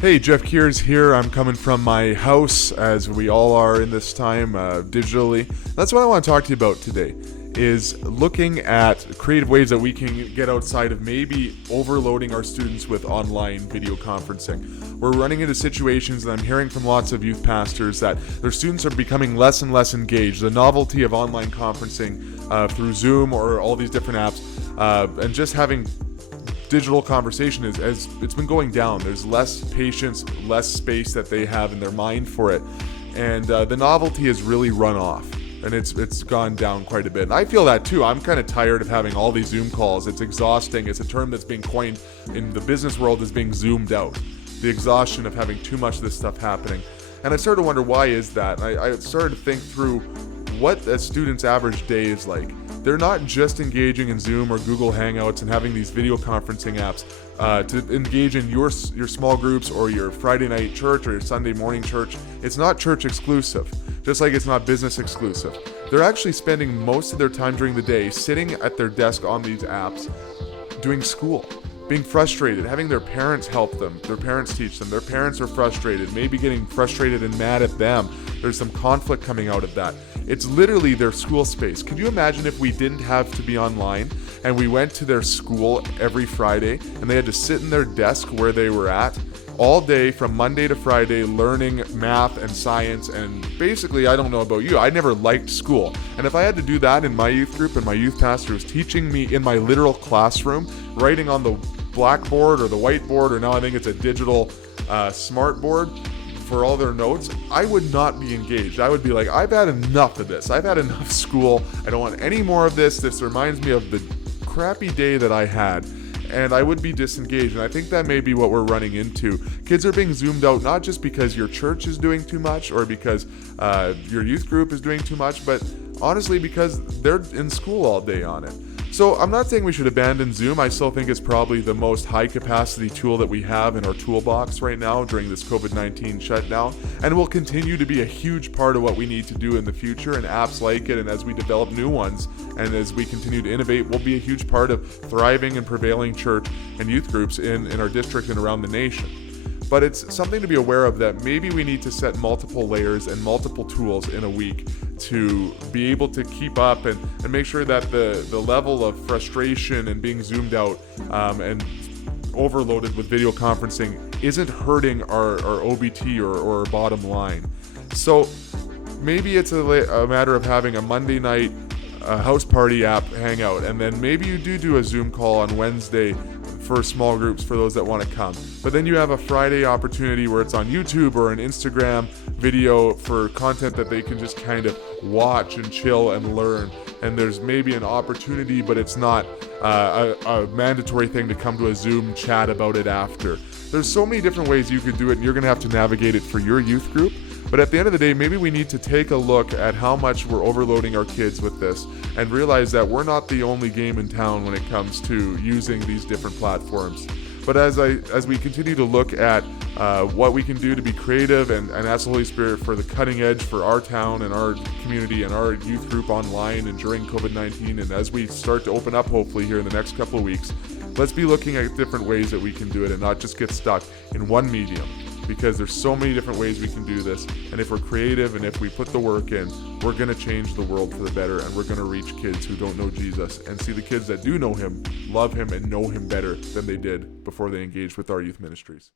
Hey, Jeff Kears here. I'm coming from my house, as we all are in this time, digitally. That's what I want to talk to you about today, is looking at creative ways that we can get outside of maybe overloading our students with online video conferencing. We're running into situations, and I'm hearing from lots of youth pastors that their students are becoming less and less engaged. The novelty of online conferencing through Zoom or all these different apps, and just having digital conversation is as it's been going down. There's less patience, less space that they have in their mind for it, and the novelty has really run off, and it's gone down quite a bit. And I feel that too. I'm kind of tired of having all these Zoom calls. It's exhausting. It's a term that's being coined in the business world as being zoomed out. The exhaustion of having too much of this stuff happening, and I started to wonder, why is that? And I started to think through what a student's average day is like. They're not just engaging in Zoom or Google Hangouts and having these video conferencing apps to engage in your small groups or your Friday night church or your Sunday morning church. It's not church exclusive, just like it's not business exclusive. They're actually spending most of their time during the day sitting at their desk on these apps, doing school, being frustrated, having their parents help them, their parents teach them, their parents are frustrated, maybe getting frustrated and mad at them. There's some conflict coming out of that. It's literally their school space. Could you imagine if we didn't have to be online and we went to their school every Friday and they had to sit in their desk where they were at all day from Monday to Friday learning math and science? And basically, I don't know about you, I never liked school. And if I had to do that in my youth group and my youth pastor was teaching me in my literal classroom, writing on the blackboard or the whiteboard, or now I think it's a digital smart board for all their notes, I would not be engaged. I would be like, I've had enough of this. I've had enough school. I don't want any more of this. This reminds me of the crappy day that I had. And I would be disengaged. And I think that may be what we're running into. Kids are being zoomed out, not just because your church is doing too much or because your youth group is doing too much, but honestly because they're in school all day on it. So I'm not saying we should abandon Zoom. I still think it's probably the most high capacity tool that we have in our toolbox right now during this COVID-19 shutdown, and will continue to be a huge part of what we need to do in the future, and apps like it, and as we develop new ones and as we continue to innovate, will be a huge part of thriving and prevailing church and youth groups in our district and around the nation. But it's something to be aware of, that maybe we need to set multiple layers and multiple tools in a week to be able to keep up and make sure that the level of frustration and being zoomed out and overloaded with video conferencing isn't hurting our OBT or our bottom line. So maybe it's a matter of having a Monday night house party app hangout, and then maybe you do a Zoom call on Wednesday for small groups for those that want to come. But then you have a Friday opportunity where it's on YouTube or an Instagram video for content that they can just kind of watch and chill and learn. And there's maybe an opportunity, but it's not a mandatory thing to come to a Zoom chat about it after. There's so many different ways you could do it, and you're going to have to navigate it for your youth group. But at the end of the day, maybe we need to take a look at how much we're overloading our kids with this and realize that we're not the only game in town when it comes to using these different platforms. But as we continue to look at what we can do to be creative and ask the Holy Spirit for the cutting edge for our town and our community and our youth group online and during COVID-19, and as we start to open up hopefully here in the next couple of weeks, let's be looking at different ways that we can do it and not just get stuck in one medium. Because there's so many different ways we can do this, and if we're creative and if we put the work in, we're going to change the world for the better, and we're going to reach kids who don't know Jesus and see the kids that do know him, love him, and know him better than they did before they engaged with our youth ministries.